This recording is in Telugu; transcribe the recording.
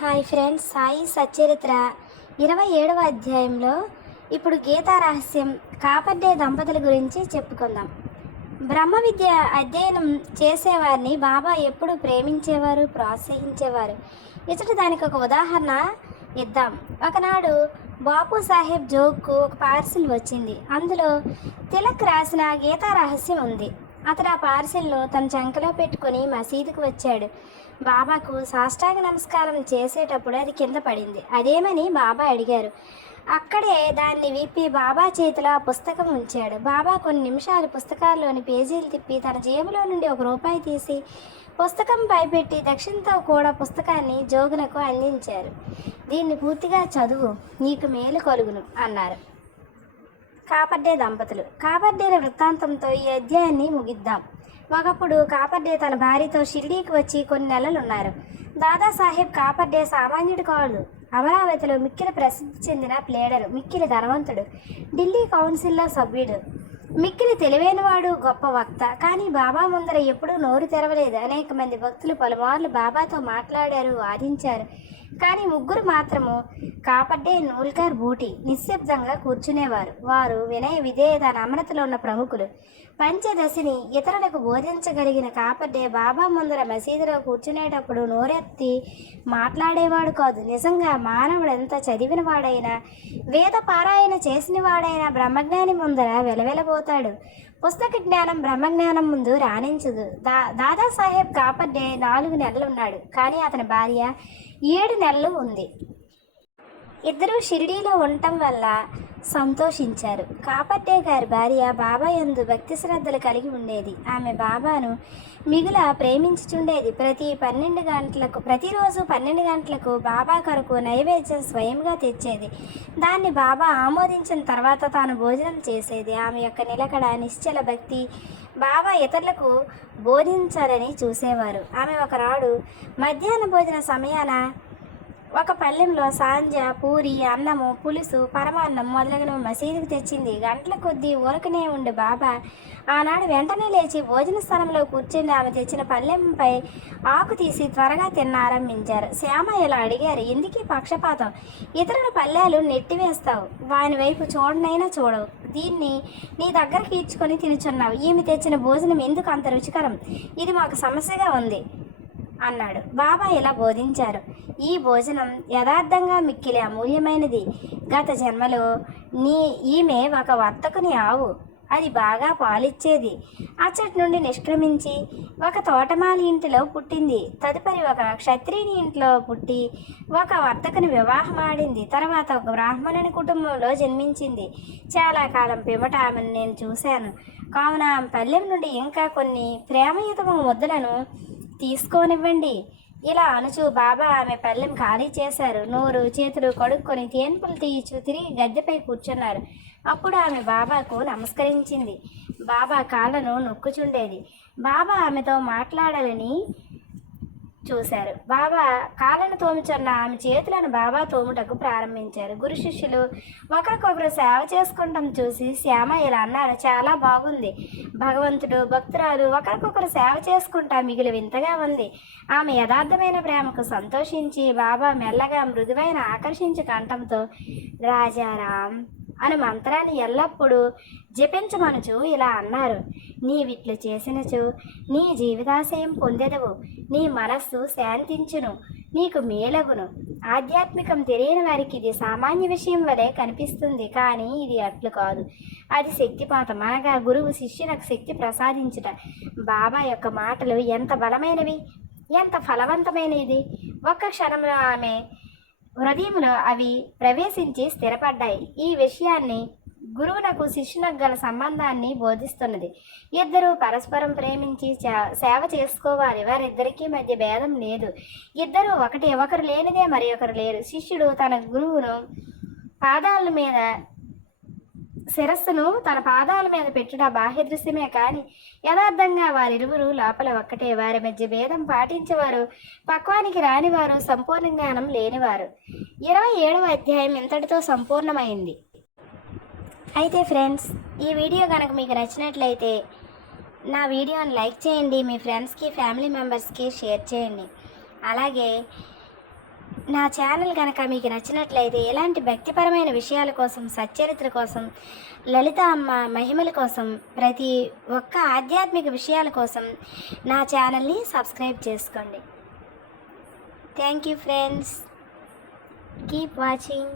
హాయ్ ఫ్రెండ్స్ సాయి సచరిత్ర ఇరవై ఏడవ అధ్యాయంలో ఇప్పుడు గీతా రహస్యం కాపడ్డే దంపతుల గురించి చెప్పుకుందాం. బ్రహ్మ విద్య అధ్యయనం చేసేవారిని బాబా ఎప్పుడు ప్రేమించేవారు ప్రోత్సహించేవారు? ఇతడు దానికి ఒక ఉదాహరణ ఇద్దాం. ఒకనాడు బాపు సాహెబ్ జోక్కు ఒక పార్సిల్ వచ్చింది. అందులో తిలక్ రాసిన గీతా రహస్యం ఉంది. అతడు ఆ పార్సిల్ను తన చంకలో పెట్టుకుని మసీదుకు వచ్చాడు. బాబాకు సాష్టాంగ నమస్కారం చేసేటప్పుడు అది కింద పడింది. అదేమని బాబా అడిగారు. అక్కడే దాన్ని విప్పి బాబా చేతిలో ఆ పుస్తకం ఉంచాడు. బాబా కొన్ని నిమిషాలు పుస్తకాల్లోని పేజీలు తిప్పి తన జేబులో నుండి ఒక రూపాయి తీసి పుస్తకం పైపెట్టి దక్షిణతో కూడా పుస్తకాన్ని జోగునకు అందించారు. దీన్ని పూర్తిగా చదువు నీకు మేలు కలుగును అన్నారు. కాపర్డే దంపతులు. కాపర్డేల వృత్తాంతంతో ఈ అధ్యాయాన్ని ముగిద్దాం. ఒకప్పుడు కాపర్డే తన భార్యతో షిరిడీకి వచ్చి కొన్ని నెలలు ఉన్నారు దాదాసాహెబ్ కాపర్డే సామాన్యుడు కాదు అమరావతిలో మిక్కిలి ప్రసిద్ధి చెందిన ప్లేడరు మిక్కిలి ధనవంతుడు ఢిల్లీ కౌన్సిల్లో సభ్యుడు. మిక్కిలి తెలివైనవాడు గొప్ప వక్త. కానీ బాబా ముందర ఎప్పుడూ నోరు తెరవలేదు. అనేక మంది భక్తులు పలుమార్లు బాబాతో మాట్లాడారు వాదించారు. కానీ ముగ్గురు మాత్రము కాపడ్డే నూల్కర్ బూటి నిశ్శబ్దంగా కూర్చునేవారు. వారు వినయ విధేయత నమ్రతలో ఉన్న ప్రముఖులు. పంచదశిని ఇతరులకు బోధించగలిగిన కాపడ్డే బాబా ముందర మసీదులో కూర్చునేటప్పుడు నోరెత్తి మాట్లాడేవాడు కాదు. నిజంగా మానవుడు ఎంత చదివిన వాడైనా వేద పారాయణ చేసిన వాడైనా బ్రహ్మజ్ఞాని ముందర వెలవెలబోతాడు. పుస్తక జ్ఞానం బ్రహ్మజ్ఞానం ముందు రాణించదు. దా దాదాసాహెబ్ కాపడ్డే నాలుగు నెలలు ఉన్నాడు కానీ అతని భార్య ఏడు నెలలు ఉంది. ఇద్దరూ షిరిడీలో ఉండటం వల్ల సంతోషించారు. కాపట్టే గారి భార్య బాబా ఎందు భక్తి శ్రద్ధలు కలిగి ఉండేది. ఆమె బాబాను మిగుల ప్రేమించుచుండేది. ప్రతి పన్నెండు గంటలకు ప్రతిరోజు పన్నెండు గంటలకు బాబా కొరకు నైవేద్యం స్వయంగా తెచ్చేది. దాన్ని బాబా ఆమోదించిన తర్వాత తాను భోజనం చేసేది. ఆమె యొక్క నిలకడ నిశ్చల భక్తి బాబా ఇతరులకు బోధించాలని చూసేవారు. ఆమె ఒకనాడు మధ్యాహ్న భోజన సమయాన ఒక పళ్ళెంలో సాంజ పూరి అన్నము పులుసు పరమాన్నం మొదలగునవి మసీదుకు తెచ్చింది. గంటల కొద్దీ ఊరకనే ఉండి బాబా. ఆనాడు వెంటనే లేచి భోజన స్థలంలో కూర్చుని ఆమె తెచ్చిన పళ్ళెంపై ఆకు తీసి త్వరగా తిన్న ఆరంభించారు శ్యామ ఇలా అడిగారు ఎందుకీ పక్షపాతం? ఇతరుల పల్లెలు నెట్టివేస్తావు. వాని వైపు చూడనైనా చూడవు. దీన్ని నీ దగ్గరికి ఇచ్చుకొని తినుచున్నావు. ఈమె తెచ్చిన భోజనం ఎందుకు అంత రుచికరం? ఇది మాకు సమస్యగా ఉంది. అన్నాడు. బాబా ఇలా బోధించారు. ఈ భోజనం యథార్థంగా మిక్కిలి అమూల్యమైనది. గత జన్మలో నీ ఈమె ఒక వర్తకుని ఆవు. అది బాగా పాలిచ్చేది. అచ్చటి నుండి నిష్క్రమించి ఒక తోటమాలి ఇంటిలో పుట్టింది. తదుపరి ఒక క్షత్రియుని ఇంట్లో పుట్టి ఒక వర్తకుని వివాహం ఆడింది. తర్వాత ఒక బ్రాహ్మణుని కుటుంబంలో జన్మించింది. చాలా కాలం పిమ్మట ఆమెను నేను చూశాను. కావున ఆమె పల్లెం నుండి ఇంకా కొన్ని ప్రేమయుతమ ముద్దలను తీసుకోనివ్వండి. ఇలా అనుచు బాబా ఆమె పళ్ళెం ఖాళీ చేశారు. నోరు చేతులు కడుక్కొని తేన్పులు తీయచు తిరిగి గద్దెపై కూర్చున్నారు. అప్పుడు ఆమె బాబాకు నమస్కరించింది. బాబా కాళ్ళను నొక్కుచుండేది. బాబా ఆమెతో మాట్లాడాలని చూశారు. బాబా తోముచున్న ఆమె చేతులను బాబా తోముటకు ప్రారంభించారు. గురు శిష్యులు ఒకరికొకరు సేవ చేసుకుంటాం చూసి శ్యామ ఇలా అన్నారు. చాలా బాగుంది. భగవంతుడు భక్తురాలు ఒకరికొకరు సేవ చేసుకుంటా మిగిలి వింతగా ఉంది. ఆమె యథార్థమైన ప్రేమకు సంతోషించి బాబా మెల్లగా మృదువైన ఆకర్షించు కంఠంతో రాజారాం అని మంత్రాన్ని ఎల్లప్పుడూ జపించమనుచు ఇలా అన్నారు. నీవిట్లు చేసినచు నీ జీవితాశయం పొందెదవు నీ మనస్సు శాంతించును నీకు మేలగును. ఆధ్యాత్మికం తెలియని వారికి ఇది సామాన్య విషయం వలె కనిపిస్తుంది కానీ ఇది అట్లు కాదు. అది శక్తిపాతం అనగా గురువు శిష్యులకు శక్తి ప్రసాదించుట. బాబా యొక్క మాటలు ఎంత బలమైనవి ఎంత ఫలవంతమైనది ఒక్క క్షణంలో ఆమె హృదయంలో అవి ప్రవేశించి స్థిరపడ్డాయి. ఈ విషయాన్ని గురువునకు శిష్యునకు గల సంబంధాన్ని బోధిస్తున్నది. ఇద్దరు పరస్పరం ప్రేమించి సేవ చేసుకోవాలి. వారిద్దరికీ మధ్య భేదం లేదు. ఇద్దరు ఒకటి ఒకరు లేనిదే మరి ఒకరు లేరు. శిష్యుడు తన గురువును పాదాల మీద శిరస్సును తన పాదాల మీద పెట్టుట బాహ్య దృశ్యమే కానీ యథార్థంగా వారిరువురు లోపల ఒక్కటే వారి మధ్య భేదం పాటించేవారు పక్వానికి రానివారు సంపూర్ణ జ్ఞానం లేనివారు. ఇరవై ఏడవ అధ్యాయం ఇంతటితో సంపూర్ణమైంది. అయితే ఫ్రెండ్స్ ఈ వీడియో కనుక మీకు నచ్చినట్లయితే నా వీడియోని లైక్ చేయండి మీ ఫ్రెండ్స్కి ఫ్యామిలీ మెంబర్స్కి షేర్ చేయండి. అలాగే నా ఛానల్ కనుక మీకు నచ్చినట్లయితే ఎలాంటి భక్తిపరమైన విషయాల కోసం సచ్చరిత్ర కోసం లలిత అమ్మ మహిమల కోసం ప్రతి ఒక్క ఆధ్యాత్మిక విషయాల కోసం నా ఛానల్ని సబ్స్క్రైబ్ చేసుకోండి. Thank you friends keep watching